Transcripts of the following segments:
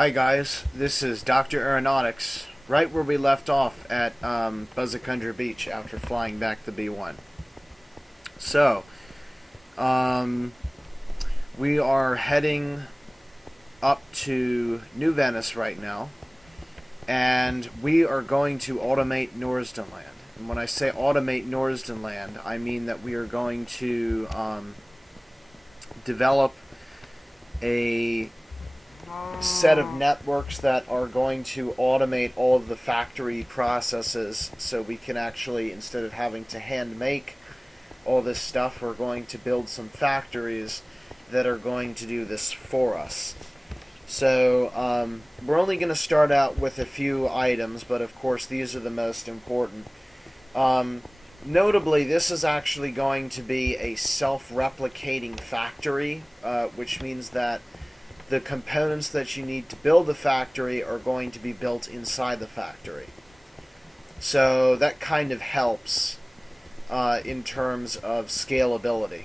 Hi guys, this is Dr. Aeronautics, right where we left off at Buzzicundra Beach after flying back the B-1. So, we are heading up to New Venice right now, and we are going to automate Norsden Land. And when I say automate Norsden Land, I mean that we are going to develop a set of networks that are going to automate all of the factory processes, so we can actually, instead of having to hand make all this stuff, we're going to build some factories that are going to do this for us. So we're only going to start out with a few items, but of course these are the most important. Notably, this is actually going to be a self-replicating factory, which means that the components that you need to build the factory are going to be built inside the factory. So that kind of helps in terms of scalability.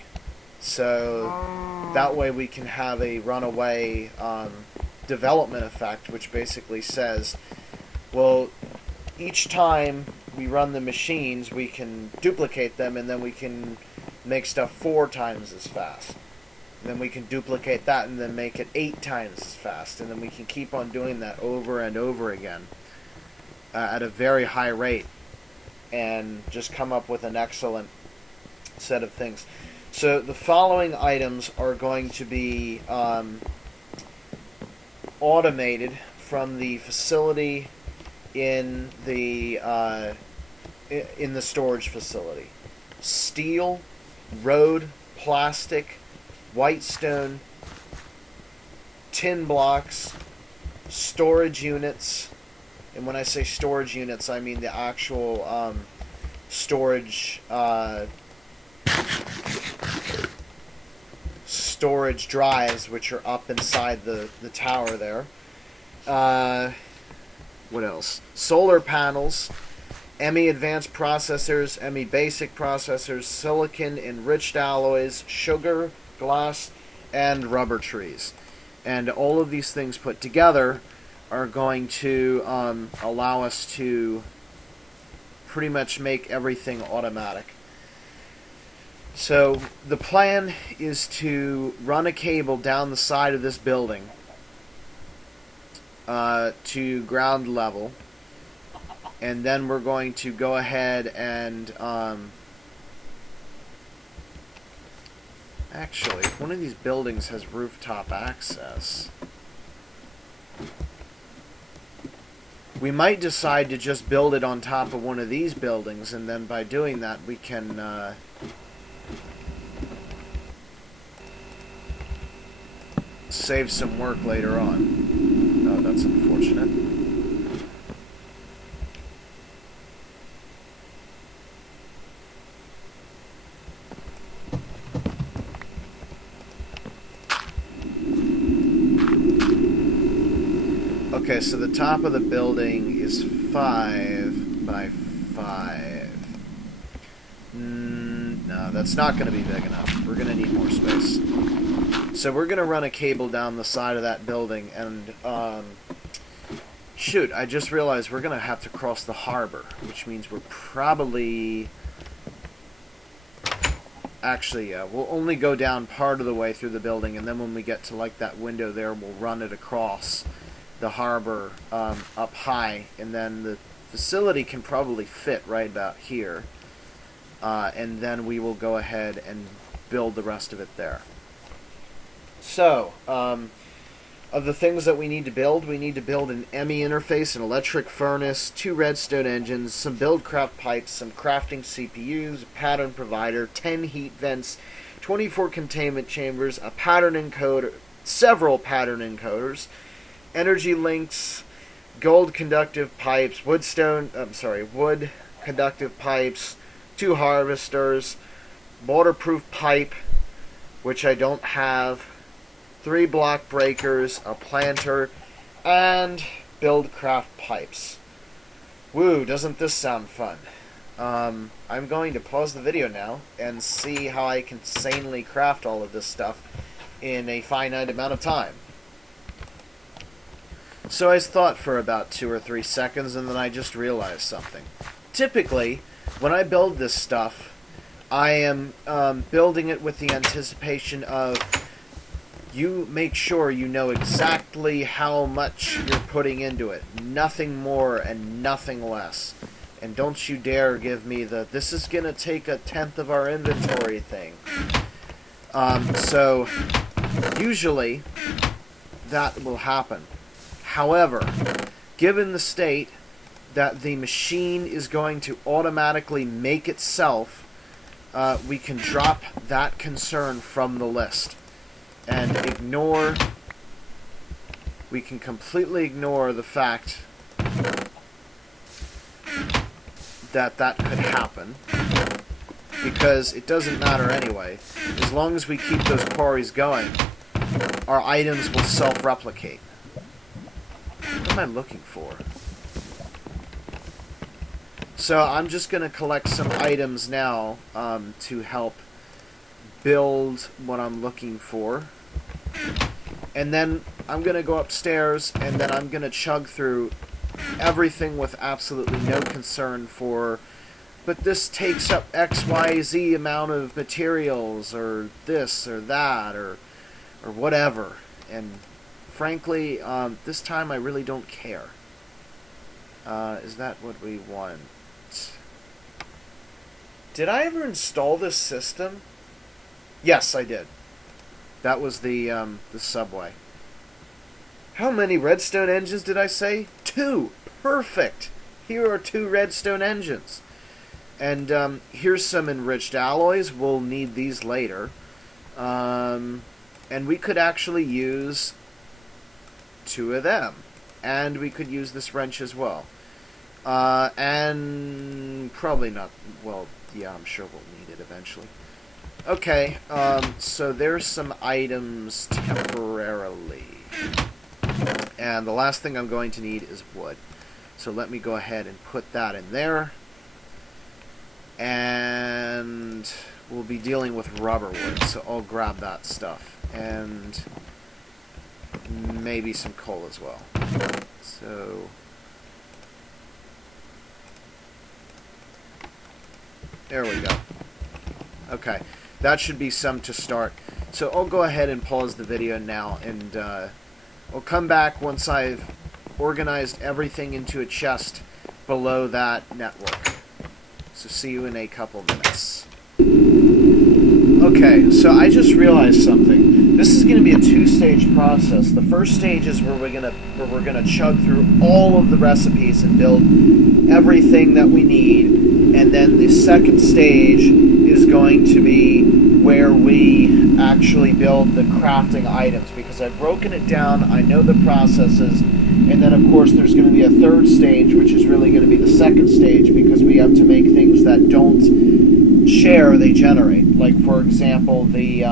So that way we can have a runaway development effect, which basically says, well, each time we run the machines, we can duplicate them, and then we can make stuff 4 times as fast. Then we can duplicate that and then make it 8 times as fast. And then we can keep on doing that over and over again at a very high rate and just come up with an excellent set of things. So the following items are going to be automated from the facility in the storage facility. Steel, road, plastic, white stone, tin blocks, storage units, and when I say storage units, I mean the actual storage drives, which are up inside the tower there. What else? Solar panels, ME advanced processors, ME basic processors, silicon enriched alloys, sugar, glass, and rubber trees. And all of these things put together are going to allow us to pretty much make everything automatic. So the plan is to run a cable down the side of this building to ground level, and then we're going to go ahead and actually, one of these buildings has rooftop access. We might decide to just build it on top of one of these buildings, and then by doing that we can save some work later on. Oh, that's unfortunate. Okay, so the top of the building is 5 by 5. No, that's not going to be big enough. We're going to need more space. So we're going to run a cable down the side of that building, and shoot, I just realized we're going to have to cross the harbor, which means we're probably... Actually, yeah, we'll only go down part of the way through the building, and then when we get to like that window there, we'll run it across the harbor up high, and then the facility can probably fit right about here, and then we will go ahead and build the rest of it there. So, of the things that we need to build an ME interface, an electric furnace, 2 redstone engines, some buildcraft pipes, some crafting CPUs, a pattern provider, 10 heat vents, 24 containment chambers, a pattern encoder, several pattern encoders, energy links, gold conductive pipes, wood conductive pipes, 2 harvesters, waterproof pipe, which I don't have, 3 block breakers, a planter, and buildcraft pipes. Woo, doesn't this sound fun? I'm going to pause the video now and see how I can sanely craft all of this stuff in a finite amount of time. So I thought for about 2 or 3 seconds, and then I just realized something. Typically, when I build this stuff, I am building it with the anticipation of you make sure you know exactly how much you're putting into it. Nothing more and nothing less. And don't you dare give me the, this is going to take 1/10 of our inventory thing. So, usually, that will happen. However, given the state that the machine is going to automatically make itself, we can drop that concern from the list. And ignore, we can completely ignore the fact that that could happen, because it doesn't matter anyway. As long as we keep those quarries going, our items will self-replicate. What am I looking for? So I'm just going to collect some items now to help build what I'm looking for. And then I'm going to go upstairs, and then I'm going to chug through everything with absolutely no concern for, but this takes up XYZ amount of materials, or this or that, or whatever. And frankly, this time I really don't care. Is that what we want? Did I ever install this system? Yes, I did. That was the subway. How many redstone engines did I say? 2! Perfect! Here are 2 redstone engines. And here's some enriched alloys. We'll need these later. And we could actually use 2 of them. And we could use this wrench as well. And probably not... Well, yeah, I'm sure we'll need it eventually. Okay, so there's some items temporarily. And the last thing I'm going to need is wood. So let me go ahead and put that in there. And we'll be dealing with rubber wood, so I'll grab that stuff. And maybe some coal as well. So there we go. Okay, that should be some to start. So I'll go ahead and pause the video now, and I'll come back once I've organized everything into a chest below that network. So see you in a couple minutes. Okay, so I just realized something. This is going to be a 2-stage process. The first stage is where we're gonna chug through all of the recipes and build everything that we need, and then the second stage is going to be where we actually build the crafting items, because I've broken it down, I know the processes, and then of course there's going to be a third stage, which is really going to be the second stage, because we have to make things that don't share, they generate. Like, for example, the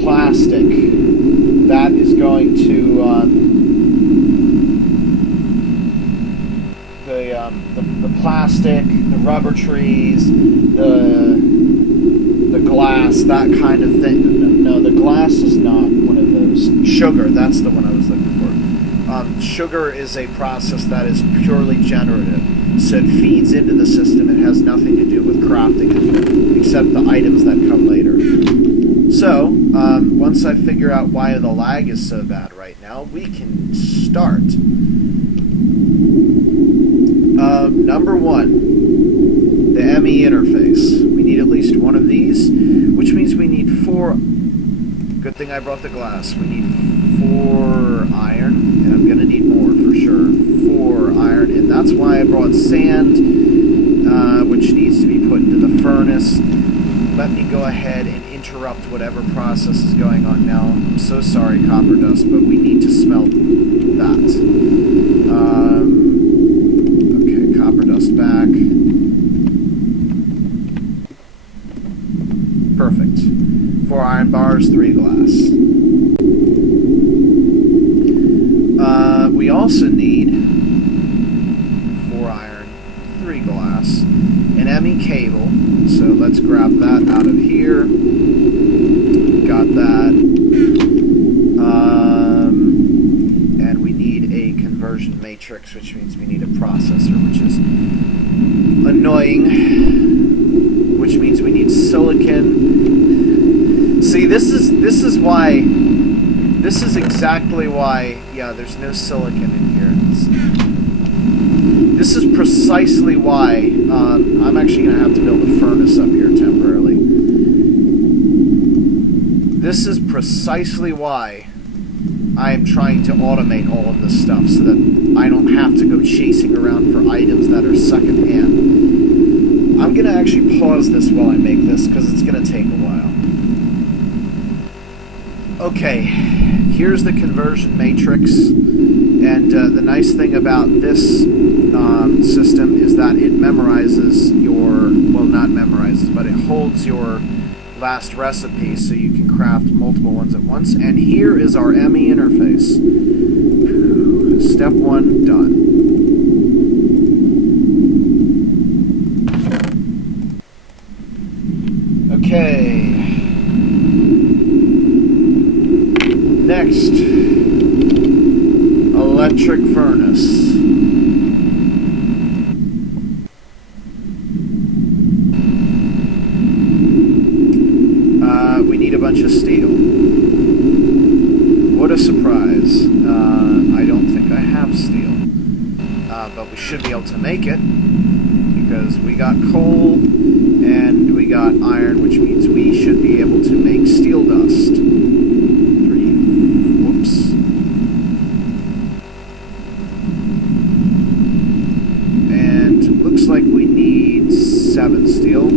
plastic, that is going to the plastic, the rubber trees, the glass, that kind of thing. No, the glass is not one of those. Sugar, that's the one I was looking for. Sugar is a process that is purely generative, so it feeds into the system. It has nothing to do with crafting it, except the items that come later. So, once I figure out why the lag is so bad right now, we can start. Number 1, the ME interface. We need at least one of these, which means we need 4. Good thing I brought the glass. We need 4 iron, and I'm going to need more for sure. 4 iron, and that's why I brought sand, which needs to be put into the furnace. Let me go ahead and interrupt whatever process is going on now. I'm so sorry, copper dust, but we need to smelt that. Okay, copper dust back. Perfect. 4 iron bars, 3 glass. We also need 4 iron, 3 glass, an ME cable, so let's grab that out of here. conversion matrix, which means we need a processor, which is annoying, which means we need silicon. See, this is exactly why, yeah, there's no silicon in here. This is precisely why I'm actually going to have to build a furnace up here temporarily. This is precisely why I am trying to automate all of this stuff so that I don't have to go chasing around for items that are secondhand. I'm going to actually pause this while I make this because it's going to take a while. Okay, here's the conversion matrix, and the nice thing about this system is that it memorizes your, well, not memorizes, but it holds your last recipe so you can craft multiple ones at once. And here is our ME interface. Step 1 done. Okay. Next, electric furnace. We need a bunch of steel. What a surprise. I don't think I have steel. But we should be able to make it because we got coal and we got iron, which means we should be able to make steel dust. And looks like we need 7 steel.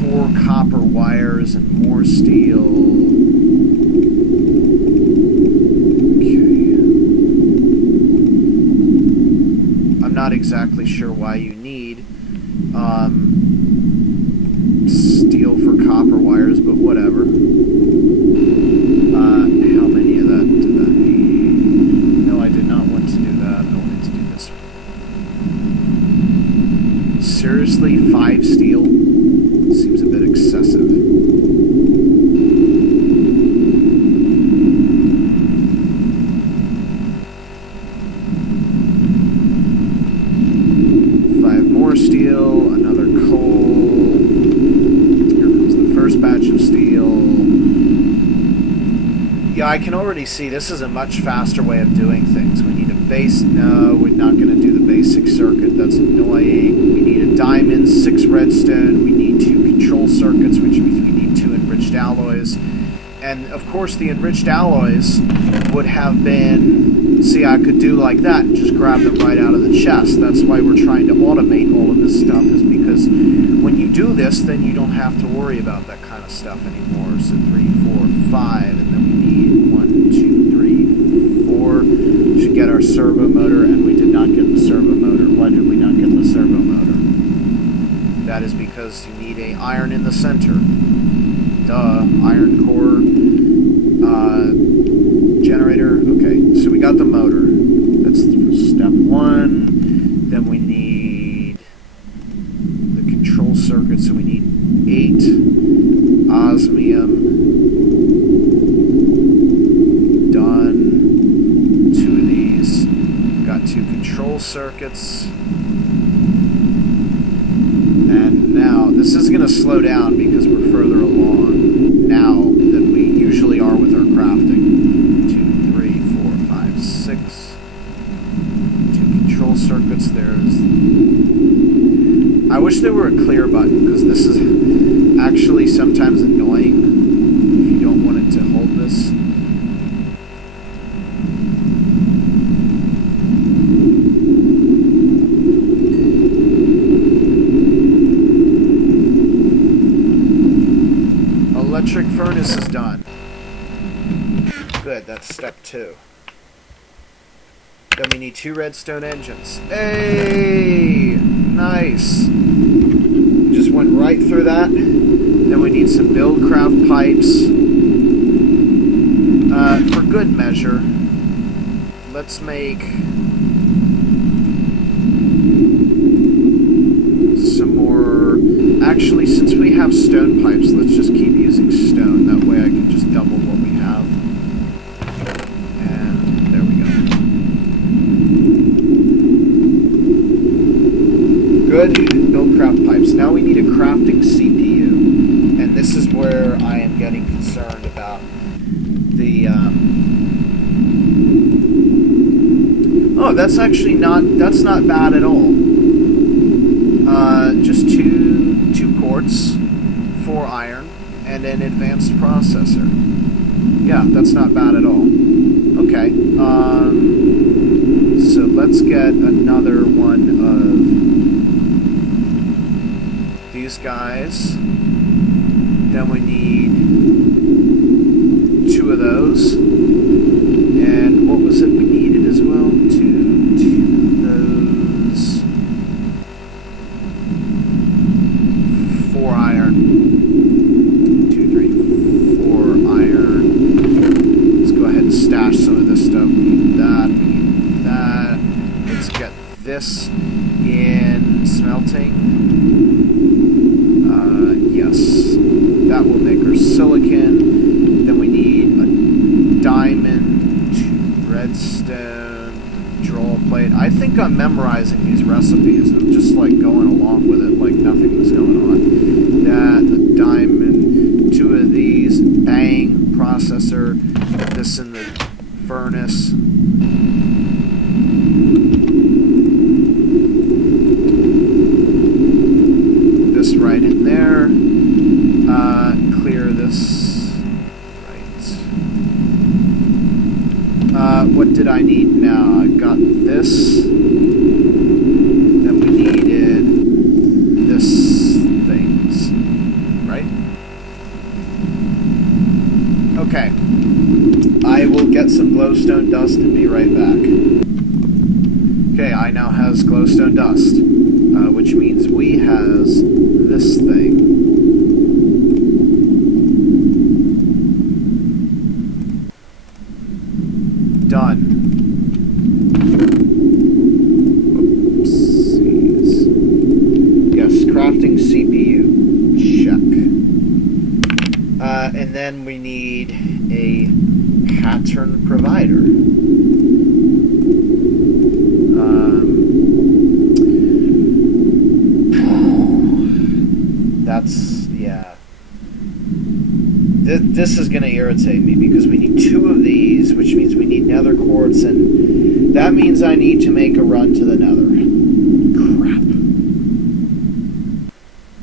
4 copper wires and more steel. Okay. I'm not exactly sure why you need steel for copper wires, but whatever. How many of that did that need? No, I did not want to do that. I wanted to do this one. Seriously, 5 steel? Seems a bit excessive. Steel, another coal. Here comes the first batch of steel. Yeah, I can already see this is a much faster way of doing things. We need a base. No, we're not going to do the basic circuit. That's annoying. We need a diamond, 6 redstone. We need 2 control circuits, which means we need 2 enriched alloys. And of course, the enriched alloys would have been. See, I could do like that and just grab them right out of the chest. That's why we're trying to automate all of this stuff, is because when you do this, then you don't have to worry about that kind of stuff anymore. So 3, 4, 5, and then we need 1, 2, 3, 4. We should get our servo motor, and we did not get the servo motor. Why did we not get the servo motor? That is because you need an iron in the center. Duh, iron core. Generator. Okay, so we got the motor. That's step 1. Then we need the control circuit, so we need 8 osmium. Done. 2 of these. Got 2 control circuits. And now, this is going to slow down because we're further along now than we usually are with our crafting. 6. 2 control circuits. There's. I wish there were a clear button, because this is actually sometimes annoying if you don't want it to hold this. Electric furnace is done. Good, that's step 2. Then we need 2 redstone engines. Hey! Nice! Just went right through that. Then we need some buildcraft pipes. For good measure, let's make some more... Actually, since we have stone pipes, let's just keep using stone. That way I can just double what we have. And there we go. Good. Build craft pipes. Now we need a crafting CPU. And this is where I am getting concerned about the... Oh, that's actually that's not bad at all. Just two quartz, 4 iron, and an advanced processor. Yeah, that's not bad at all. Okay, so let's get another one of these guys. Then we need 2 of those. And what was it we needed as well? 2 of those. 4 iron. 2, 3, 4 iron. Let's go ahead and stash some of this stuff. We need that. We need that. Let's get this in smelting. Yes. That will make our silicon. Then we need a diamond, redstone, draw plate. I think I'm memorizing these recipes and just like going along with it like nothing was going on. That, a diamond, 2 of these, bang, processor, this in the furnace. This right in there. Clear this. What did I need now? I got this. Then we needed this things. Right? Okay. I will get some glowstone dust and be right back. Okay, I now has glowstone dust. Which means we has this thing. Done. Oopsies. Yes, crafting CPU. Check. And then we need a pattern provider. That's, yeah. This is going to irritate me because we need 2 of these, which means we need nether quartz, and that means I need to make a run to the nether. Crap.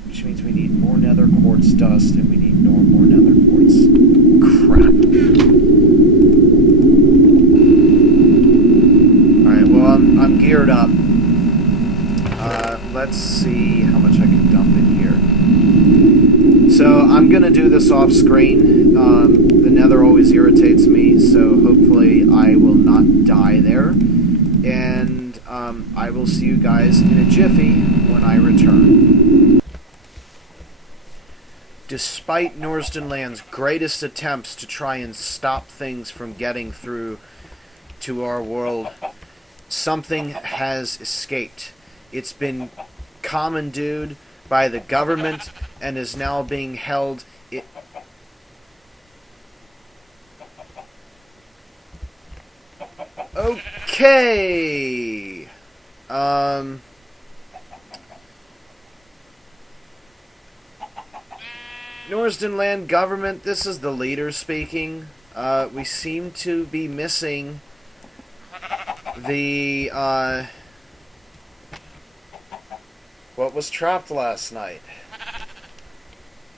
Which means we need more nether quartz dust, and we need more nether quartz. Crap. Alright, well, I'm geared up. Let's see how much I can dump in here. So I'm going to do this off screen. The nether always irritates me, so hopefully I will not die there. And I will see you guys in a jiffy when I return. Despite Norsden Land's greatest attempts to try and stop things from getting through to our world, something has escaped. It's been commandeered by the government and is now being held. Okay. Norsden Land government, this is the leader speaking. We seem to be missing the, what was trapped last night.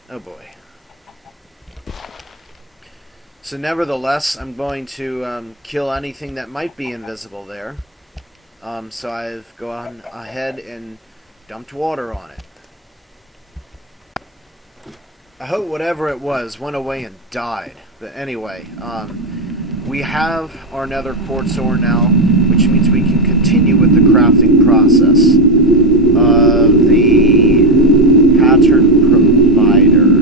Oh boy. So nevertheless, I'm going to kill anything that might be invisible there. So I've gone ahead and dumped water on it. I hope whatever it was went away and died. But anyway, we have our nether quartz ore now, which means we can continue with the crafting process of the pattern provider.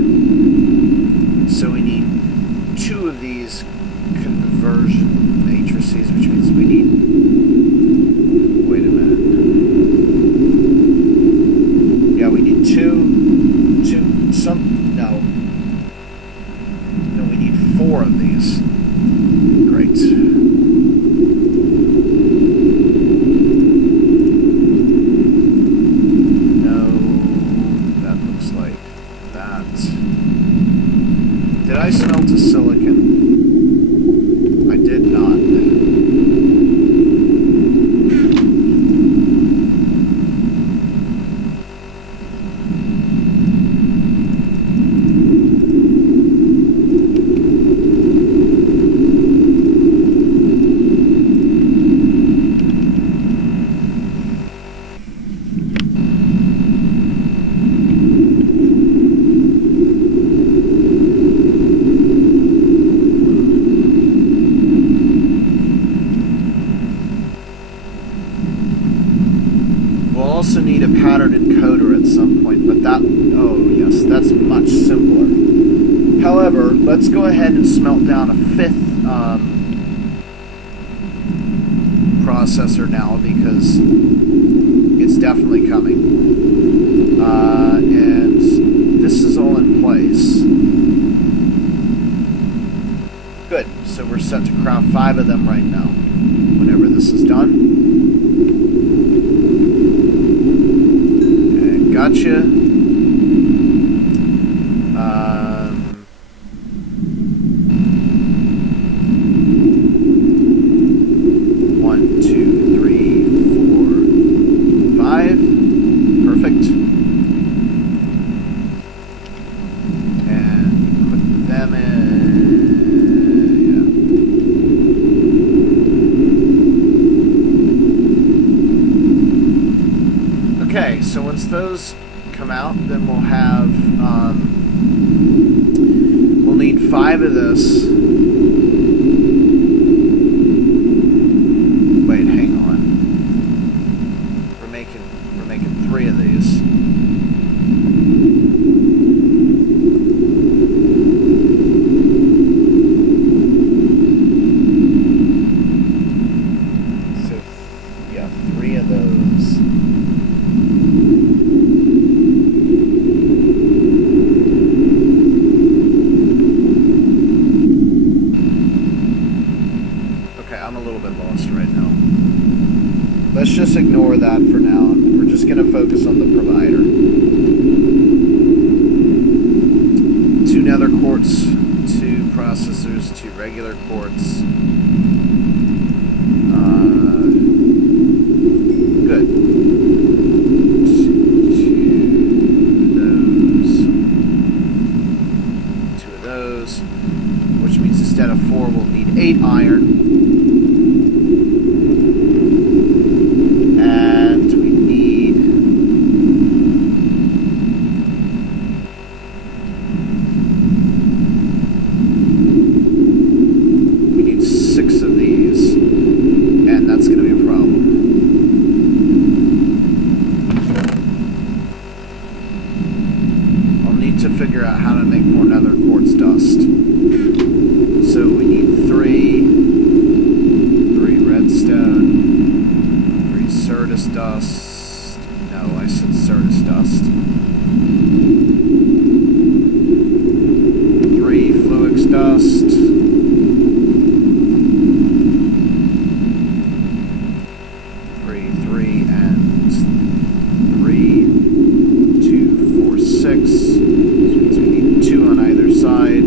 So we need 2 of these also need a pattern encoder at some point, but that, oh yes, that's much simpler. However, let's go ahead and smelt down a fifth processor now, because it's definitely coming. And this is all in place. Good, so we're set to craft 5 of them right now, whenever this is done. And gotcha. Okay, so once those come out, then we'll have, we'll need 5 of this. Wait, hang on. We're making 3 of these. So, yeah, 3 of those. Let's just ignore that for now. We're just going to focus on the provider. 2 nether quartz, 2 processors, 2 regular quartz. Good. 2 of those, which means instead of 4, we'll need 8 iron. To figure out how to make more nether quartz dust. So we need 3 redstone, 3 Certus dust. No, I said Certus dust. 3 Fluix dust. 3, and 3, 2, 4, 6. 2 on either side.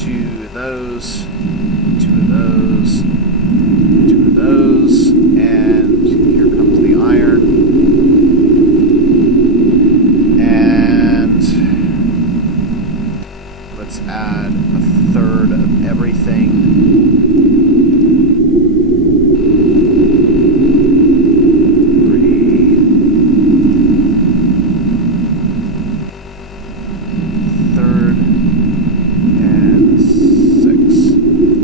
2 of those. 2 of those. 2 of those. And here comes the iron. And let's add a third of everything.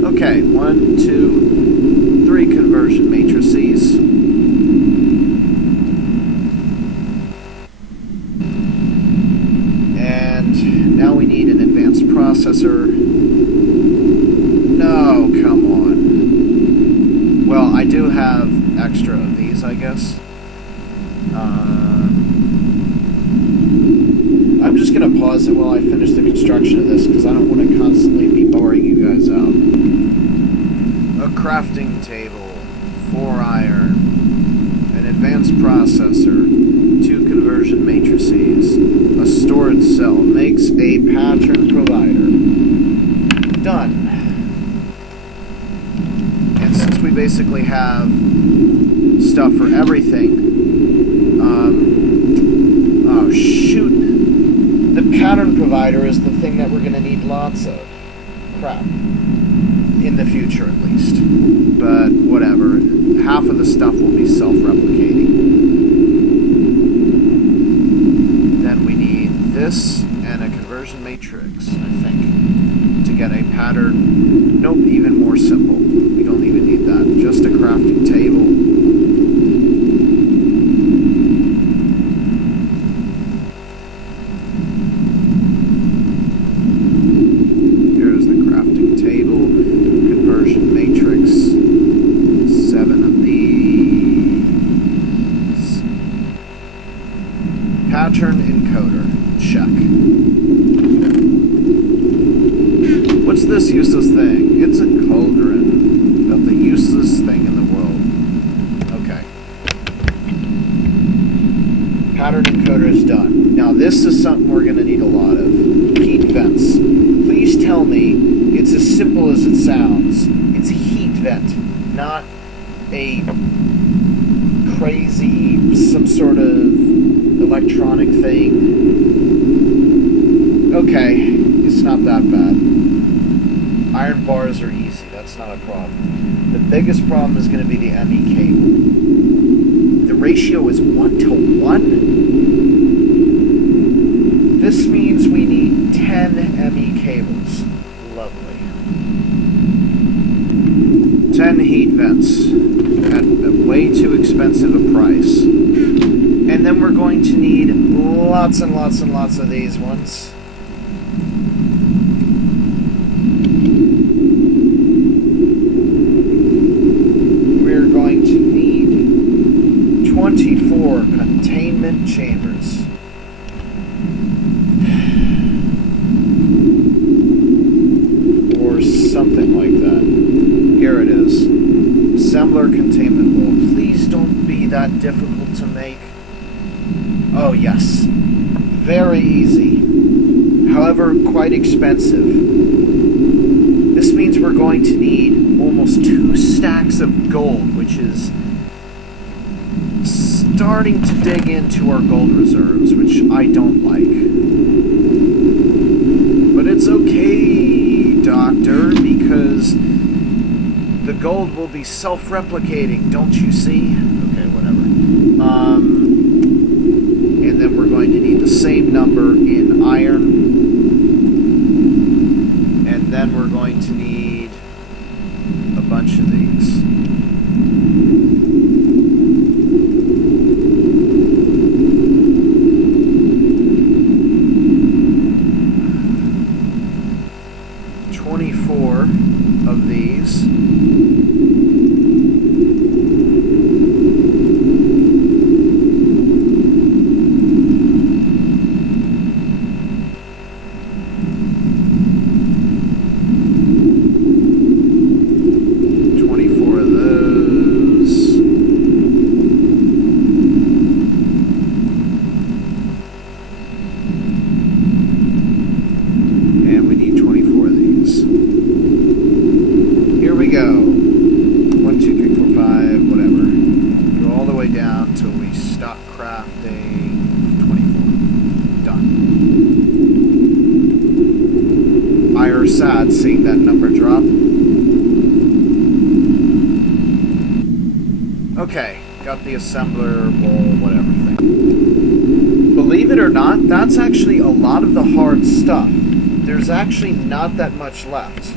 Okay, 1, 2, 3 conversion matrices. And now we need an advanced processor. No, come on. Well, I do have extra of these, I guess. I'm just going to pause it while I finish the construction of this, because I don't want to constantly be boring you guys out. A crafting table, 4 iron, an advanced processor, 2 conversion matrices, a storage cell, makes a pattern provider. Done. And since we basically have stuff for everything, oh shoot, the pattern provider is the thing that we're going to need lots of. Crap. In the future, at least. But whatever. Half of the stuff will be self-replicating. Then we need this and a conversion matrix, I think, to get a pattern. Nope, even more simple. We don't even need that. Just a crafting table. this is something we're going to need a lot of. Heat vents. Please tell me it's as simple as it sounds. It's a heat vent, not a crazy, some sort of electronic thing. Okay, it's not that bad. Iron bars are easy, that's not a problem. The biggest problem is going to be the ME cable. The ratio is 1-to-1. This means we need 10 ME cables. Lovely. 10 heat vents at way too expensive a price. And then we're going to need lots and lots and lots of these ones. We're going to need 24 containment chambers. Or something like that. Here it is. Assembler containment wall. Please don't be that difficult to make. Oh yes. Very easy. However, quite expensive. This means we're going to need almost 2 stacks of gold, which is starting to dig into our gold reserves, which I don't like. But it's okay, Doctor, because the gold will be self-replicating, don't you see? Okay, whatever. And then we're going to need the same number in iron. And then we're going to need a bunch of these. Of these. Sad seeing that number drop. Okay, got the assembler wall, whatever thing. Believe it or not, that's actually a lot of the hard stuff. There's actually not that much left.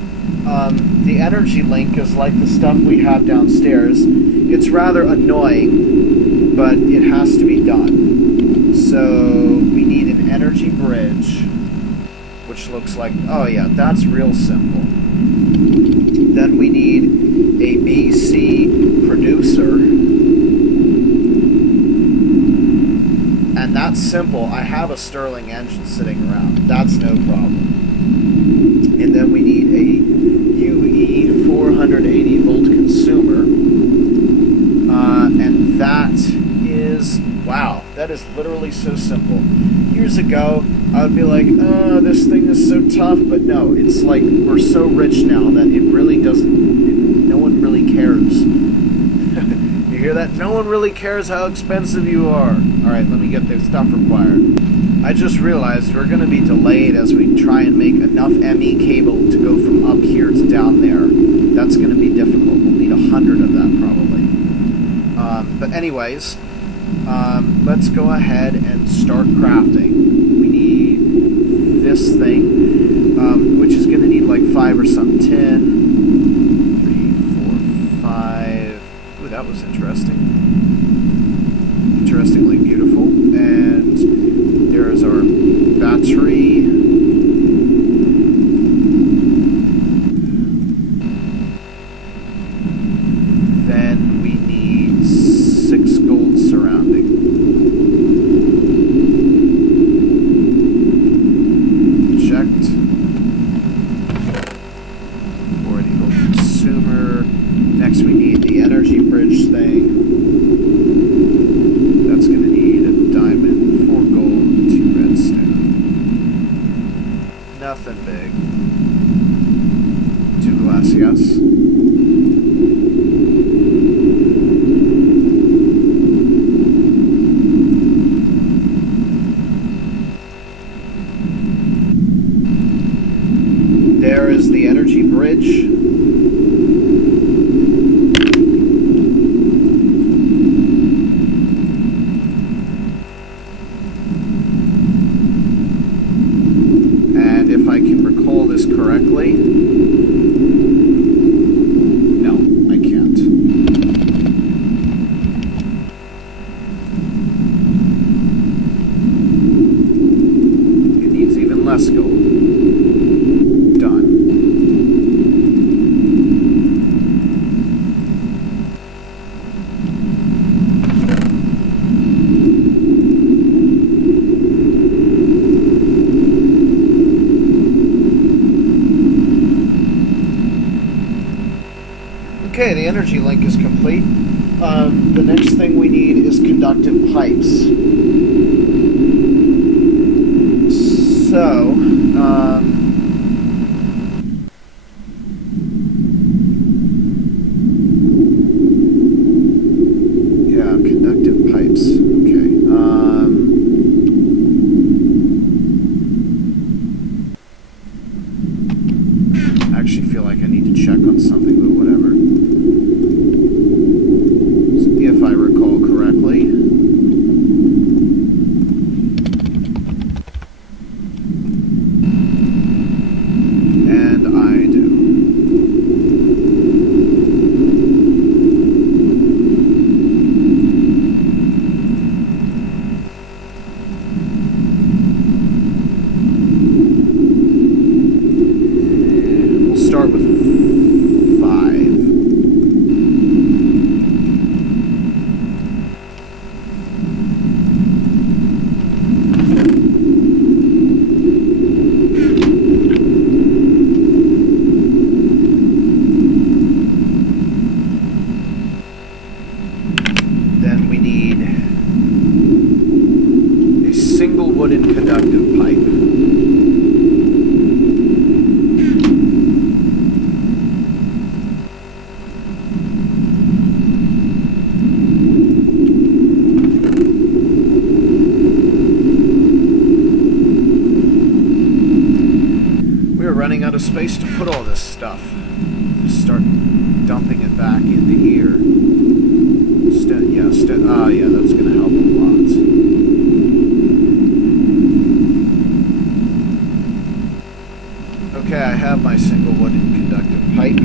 The energy link is like the stuff we have downstairs. It's rather annoying, but it has to be done. So we need an energy bridge, which looks like, oh yeah, that's real simple. Then we need a BC producer. And that's simple. I have a Stirling engine sitting around. That's no problem. And then we need a UE 480 volt consumer. And that is, wow, that is literally so simple. Years ago, I would be like, oh, this thing is so tough, but no, it's like, we're so rich now that it really doesn't, no one really cares. You hear that? No one really cares how expensive you are. Alright, let me get the stuff required. I just realized we're going to be delayed as we try and make enough ME cable to go from up here to down there. That's going to be difficult. We'll need 100 of that probably. But anyways, let's go ahead and start crafting. We need this thing, which is going to need like 5 or something. 10, 3, 4, 5. Ooh, that was interesting. Interestingly beautiful. And there's our battery. Then we need 6 gold surrounding. Checked. 40 gold consumer. Next we need the energy bridge thing. That's going to need a diamond, 4 gold, 2 redstone. bridge. And if I can recall this correctly, no, I can't. It needs even less gold. Done. Okay, the energy link is complete. The next thing we need is conductive pipes. So, yeah, conductive pipes. Okay. I actually feel like I need to check on something, but whatever. If I recall correctly. And I do. And we'll start with 5. Then we need a single wooden conductive pipe. We're running out of space to put all this stuff. Just start dumping it back into here. Yeah, that's going to help a lot. Okay, I have my single wooden conductive pipe.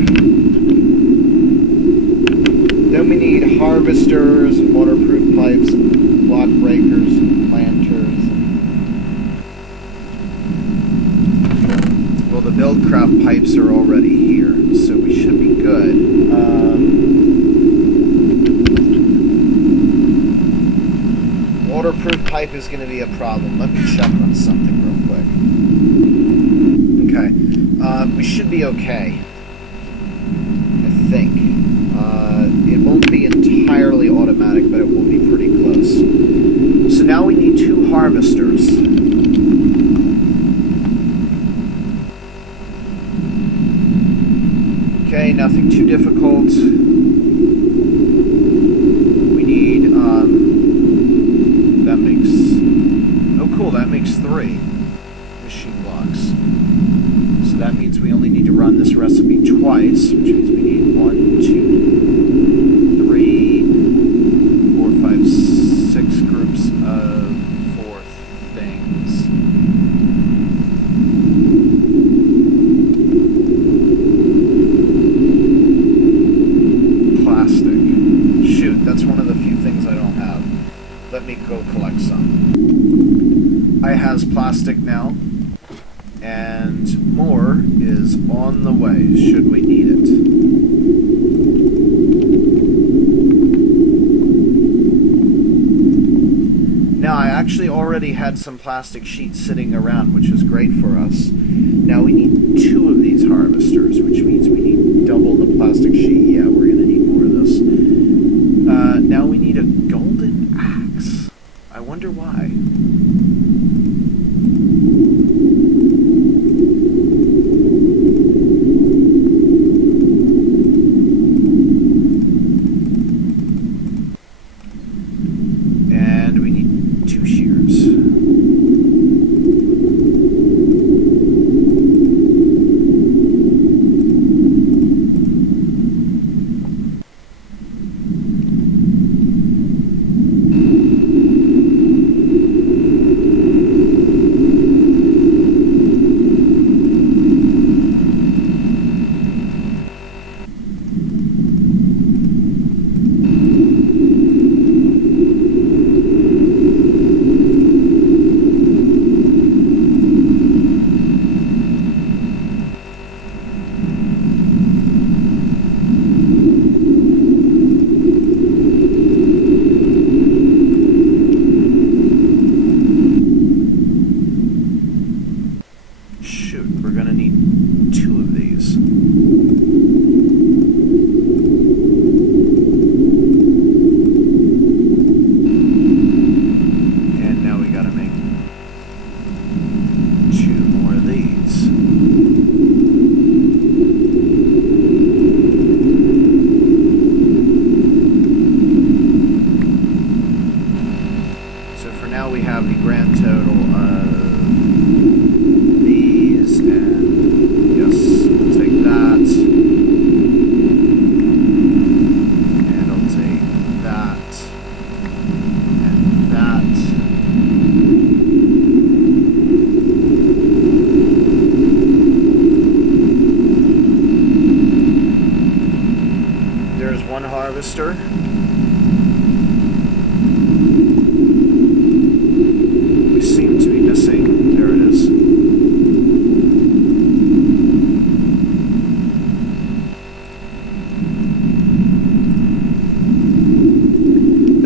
Then we need harvesters and waterproof pipes and block breakers and planters. Well, the Buildcraft pipes are already here, so we should be good. Waterproof pipe is going to be a problem. Let me check on something real quick. Okay. We should be okay. I think. It won't be entirely automatic, but it will be pretty close. So now we need 2 harvesters. Okay, nothing too difficult. We need, that makes, oh cool, that makes 3 machine blocks. So that means we only need to run this recipe twice, which means we need 1, 2, 3, 4, 5, 6 groups of 4 things. Plastic. Shoot, that's one of the few things I don't have. Let me go collect some. I has plastic now, and more is on the way, should we need it. Now, I actually already had some plastic sheets sitting around, which is great for us. Now we need 2 of these harvesters, which means we need double the plastic sheet. Yeah, we're going to need more of this. Now we need a golden axe. I wonder why. And we need 2 shears.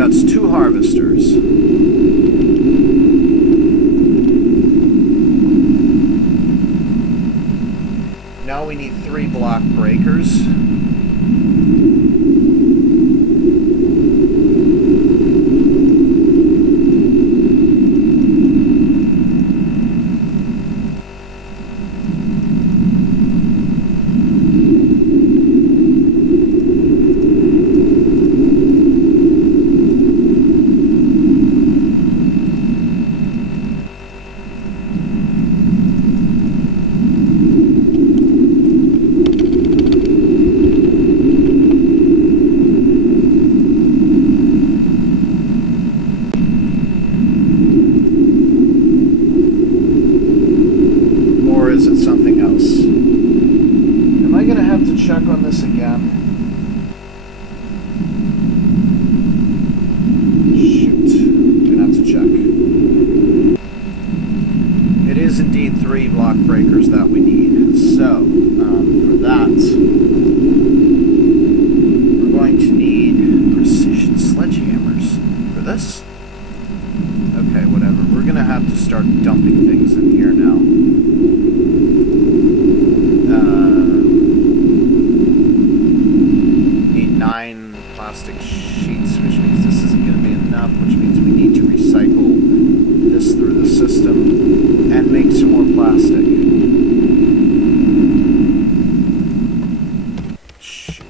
That's 2 harvesters. Now we need 3 block breakers. Check on this again. Shoot. I'm gonna have to check. It is indeed 3 block breakers that we need. So, for that, we're going to need precision sledgehammers. For this? Okay, whatever. We're gonna have to start dumping things in here now. Plastic sheets, which means this isn't going to be enough, which means we need to recycle this through the system and make some more plastic. Shoot.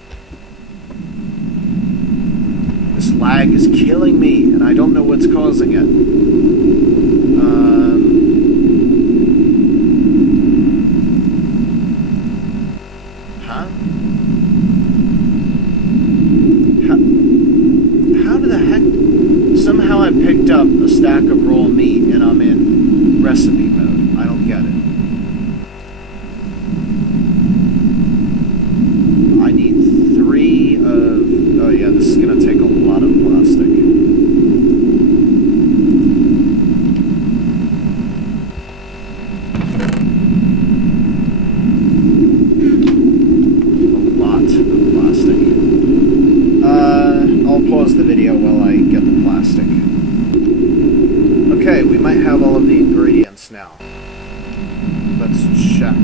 This lag is killing me, and I don't know what's causing it. Somehow I picked up a stack of raw meat and I'm in recipe mode. I don't get it. I need 3 of... Oh yeah, this is going to take a lot of plastic. A lot of plastic. I'll pause the video while I get the plastic. Okay, we might have all of the ingredients now. Let's check.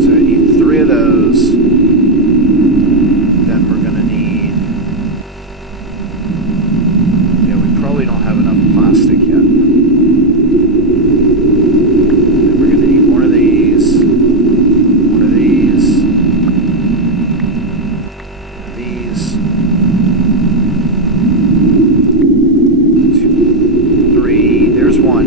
So we need 3 of those. Then we're gonna need... Yeah, we probably don't have enough plastic yet. Then we're gonna need 1 of these. 1 of these. These. 2, 3. There's 1.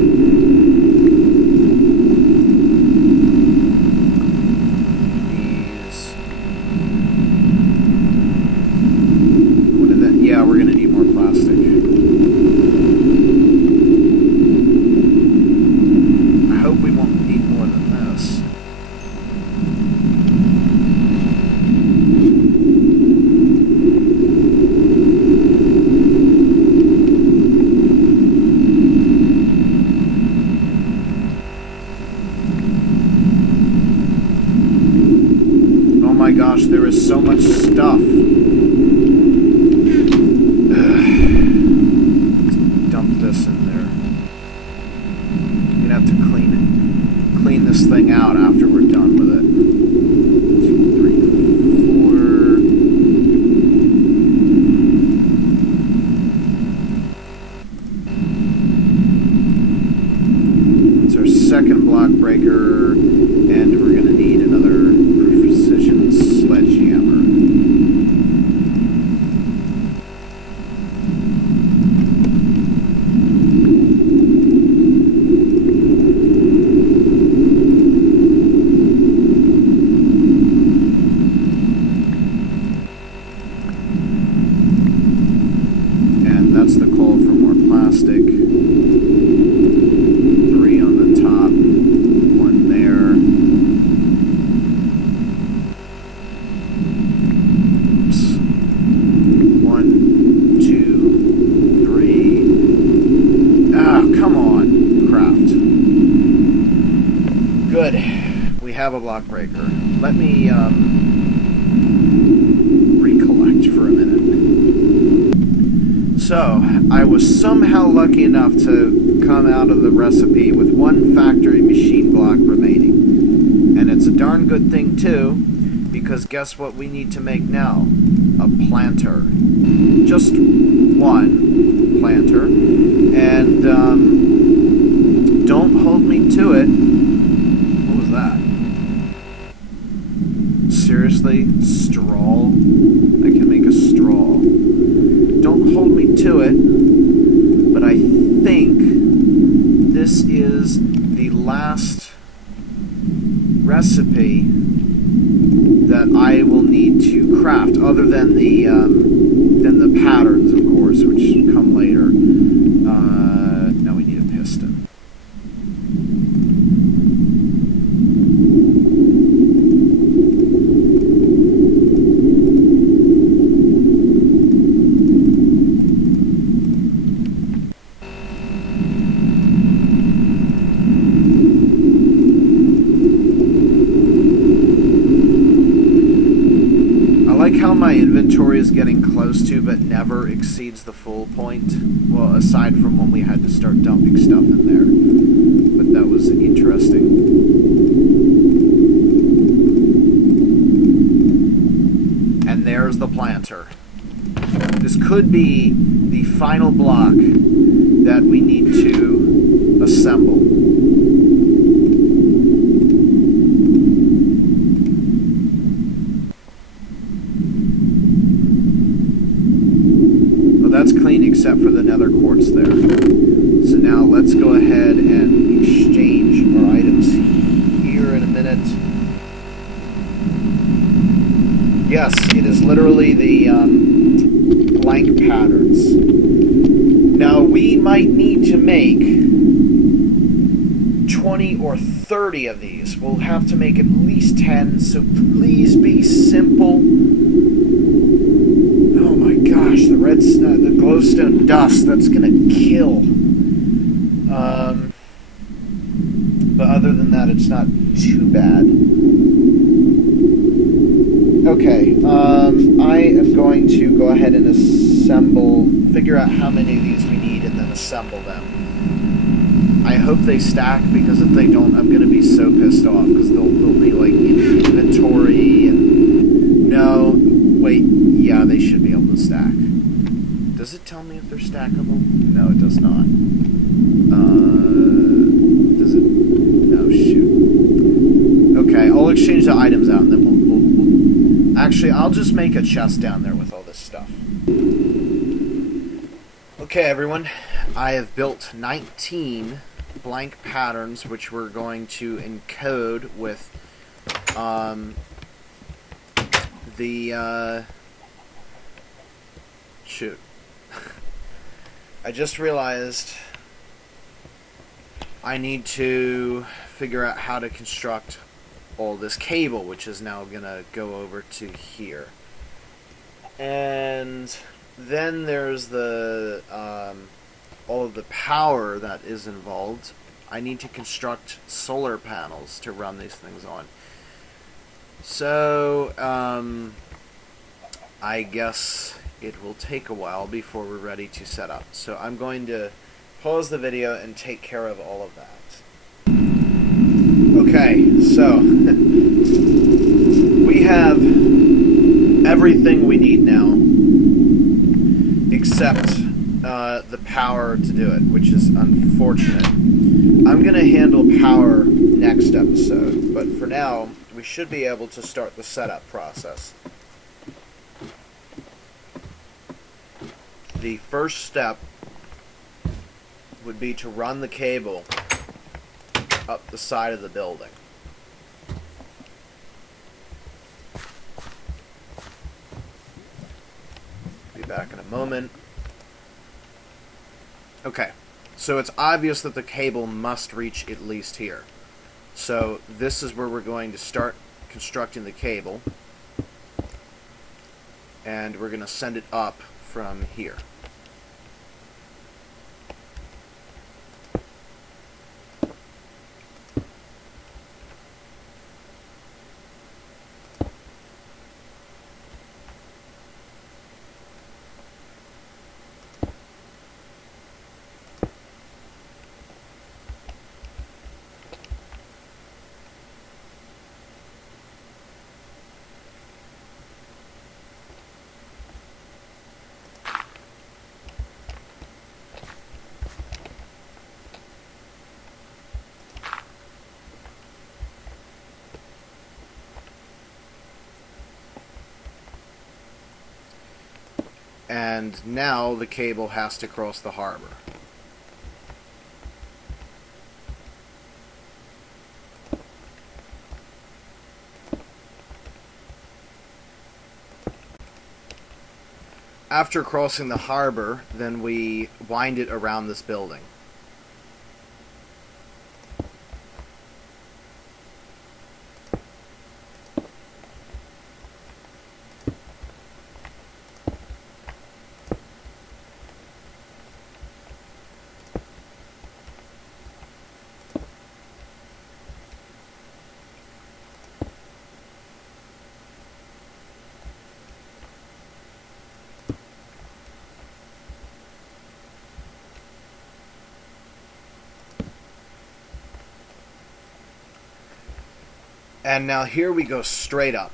These. 1 of that. Yeah, we're gonna need more plastic. I hope we won't need more than this. Oh my gosh, there is so much stuff. Let's dump this in there. You're gonna have to clean this thing out after we're done with it. 2, 3, 4. It's our second block breaker, and we're gonna need another precision sledgehammer. And that's the call for more plastic. 3 on the top, 1 there. Oops. 1, 2, 3. Ah, come on, craft. Good. We have a block breaker. Let me I was somehow lucky enough to come out of the recipe with one factory machine block remaining. And it's a darn good thing too, because guess what we need to make now? A planter. Just one planter. And don't hold me to it. What was that? Seriously? Straw? I can make a straw. Don't hold me to it, but I think this is the last recipe that I will need to craft, other than the patterns, of course, which come later. Now we need a piston. How my inventory is getting close to but never exceeds the full point. Well, aside from when we had to start dumping stuff in there. But that was interesting. And there's the planter. This could be the final block that we need to assemble. That's clean except for the nether quartz there. So now let's go ahead and exchange our items here in a minute. Yes, it is literally the blank patterns. Now we might need to make 20 or 30 of these. We'll have to make at least 10, so please be simple. Oh my gosh, the the glowstone dust, that's gonna kill. But other than that, it's not too bad. Okay, I am going to go ahead and figure out how many of these we need and then assemble them. I hope they stack, because if they don't, I'm gonna be so pissed off, because they'll be like in inventory and... No, wait, yeah, they should be able to stack. Does it tell me if they're stackable? No, it does not. Does it? No, shoot. Okay, I'll exchange the items out and then we'll... Actually, I'll just make a chest down there with all this stuff. Okay, everyone. I have built 19 blank patterns, which we're going to encode with shoot. I just realized I need to figure out how to construct all this cable, which is now gonna go over to here. And then there's the all of the power that is involved. I need to construct solar panels to run these things on. So, I guess it will take a while before we're ready to set up. So I'm going to pause the video and take care of all of that. Okay, so we have everything we need now except the power to do it, which is unfortunate. I'm going to handle power next episode, but for now, we should be able to start the setup process. The first step would be to run the cable up the side of the building. Be back in a moment. Okay, so it's obvious that the cable must reach at least here. So this is where we're going to start constructing the cable. And we're going to send it up from here. And now the cable has to cross the harbor. After crossing the harbor, then we wind it around this building. And now here we go straight up.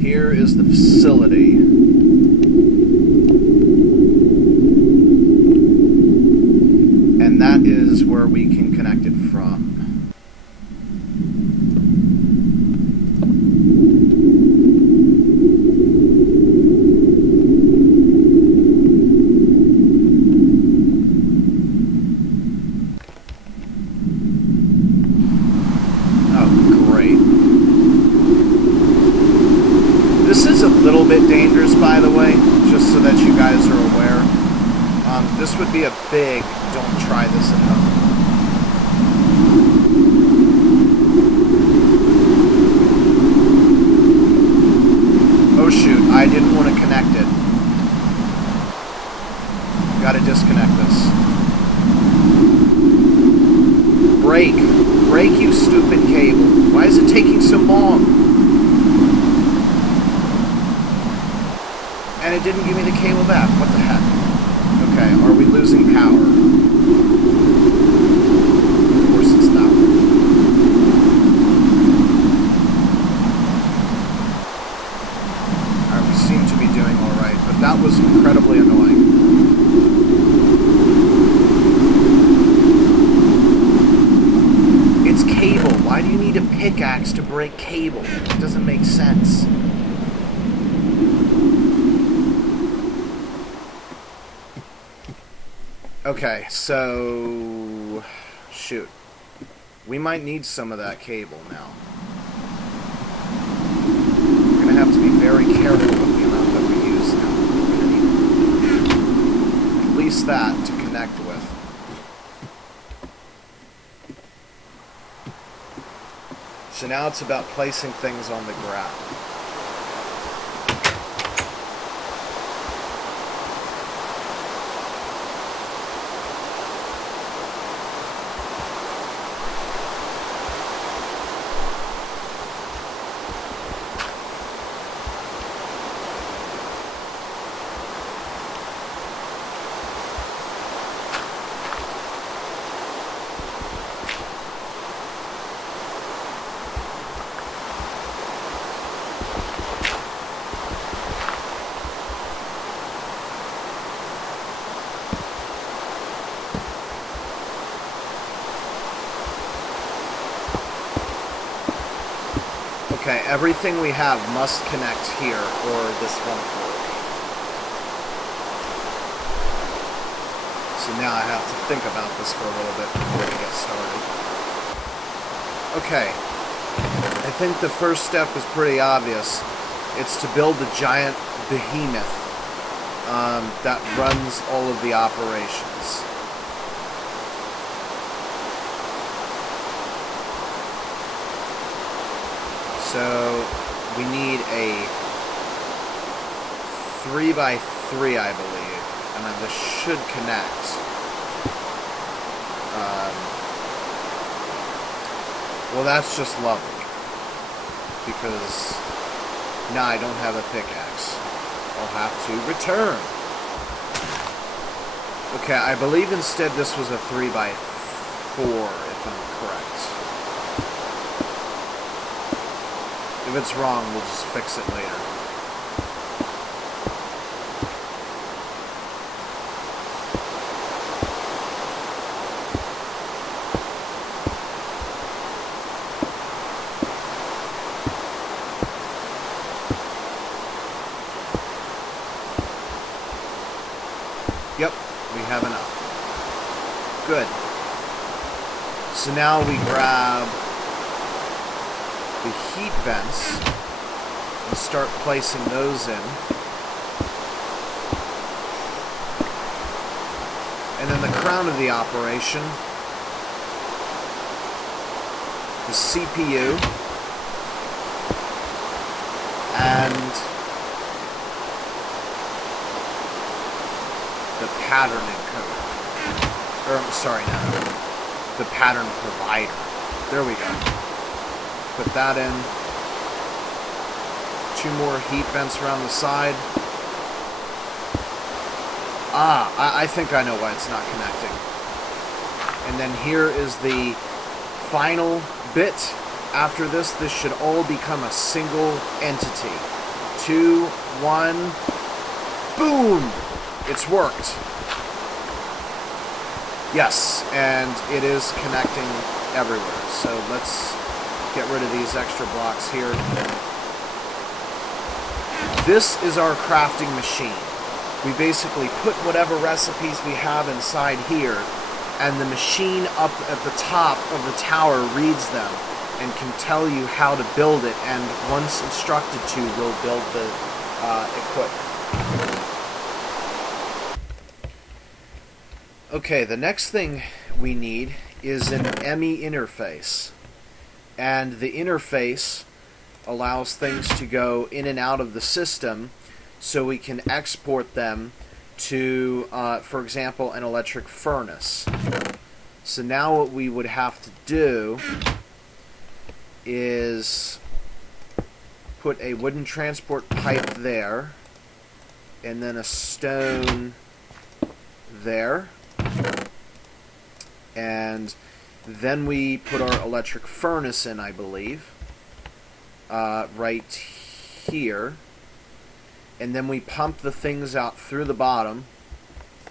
Here is the facility. And that is where we can connect it from. Oh, great. This is a little bit dangerous, by the way, just so that you guys are aware. This would be a big don't try this at home. Oh shoot, I didn't want to connect it. Gotta disconnect this. Break. Break, you stupid cable. Why is it taking so long? And it didn't give me the cable back. What the heck? Okay, are we losing power? Of course it's that one. Alright, we seem to be doing alright, but that was incredibly annoying. It's cable. Why do you need a pickaxe to break cable? It doesn't make sense. Okay, so... shoot. We might need some of that cable now. We're going to have to be very careful with the amount that we use now. We're going to need at least that to connect with. So now it's about placing things on the ground. Okay, everything we have must connect here, or this won't work. So now I have to think about this for a little bit before we get started. Okay, I think the first step is pretty obvious. It's to build a giant behemoth that runs all of the operations. So we need a 3x3, I believe, and then this should connect. Well, that's just lovely, because now I don't have a pickaxe. I'll have to return. Okay, I believe instead this was a 3x4, if I'm correct. If it's wrong, we'll just fix it later. Yep, we have enough. Good. So now we grab the heat vents and start placing those in. And then the crown of the operation, the CPU and the pattern encoder. Or, I'm sorry, no. The pattern provider. There we go. Put that in. 2 more heat vents around the side. I think I know why it's not connecting. And then here is the final bit. After this should all become a single entity. 2, 1, boom! It's worked. Yes, and it is connecting everywhere. So let's get rid of these extra blocks here. This is our crafting machine. We basically put whatever recipes we have inside here, and the machine up at the top of the tower reads them and can tell you how to build it, and once instructed to, will build the equipment. Okay, the next thing we need is an ME interface. And the interface allows things to go in and out of the system so we can export them to, for example, an electric furnace. So now what we would have to do is put a wooden transport pipe there, and then a stone there. And then we put our electric furnace in, I believe, right here. And then we pump the things out through the bottom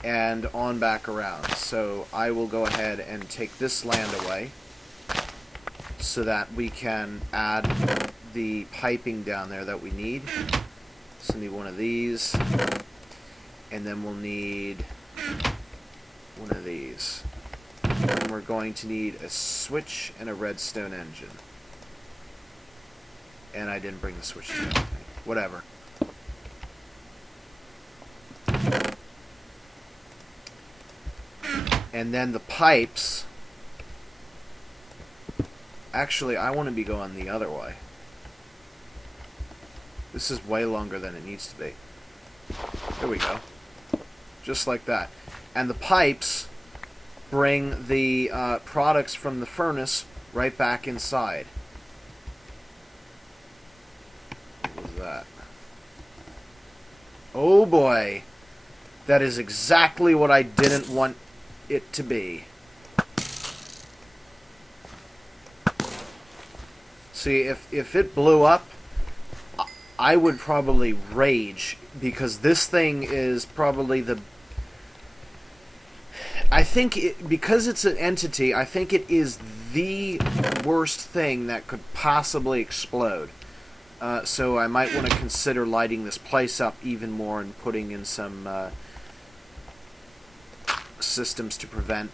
and on back around. So I will go ahead and take this land away so that we can add the piping down there that we need. So we need one of these, and then we'll need one of these. And we're going to need a switch and a redstone engine. And I didn't bring the switches with me. Whatever. And then the pipes. Actually, I want to be going the other way. This is way longer than it needs to be. There we go. Just like that. And the pipes bring the products from the furnace right back inside. What was that? Oh boy. That is exactly what I didn't want it to be. See, if it blew up, I would probably rage, because this thing is probably the... I think, because it's an entity, I think it is the worst thing that could possibly explode. So I might want to consider lighting this place up even more and putting in some systems to prevent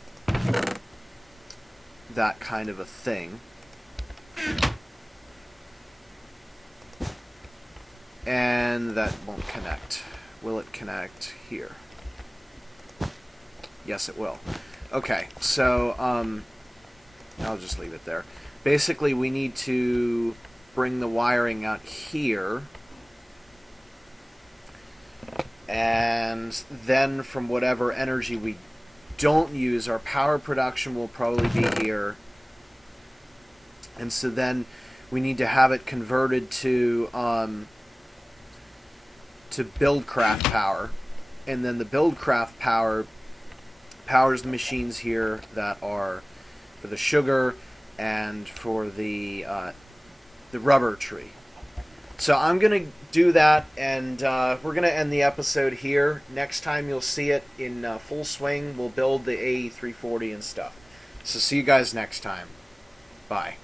that kind of a thing. And that won't connect. Will it connect here? Yes, it will. Okay, so I'll just leave it there. Basically, we need to bring the wiring out here, and then from whatever energy we don't use, our power production will probably be here, and so then we need to have it converted to buildcraft power, and then the buildcraft power powers the machines here that are for the sugar and for the rubber tree. So I'm going to do that, and we're going to end the episode here. Next time you'll see it in full swing. We'll build the AE340 and stuff. So see you guys next time. Bye.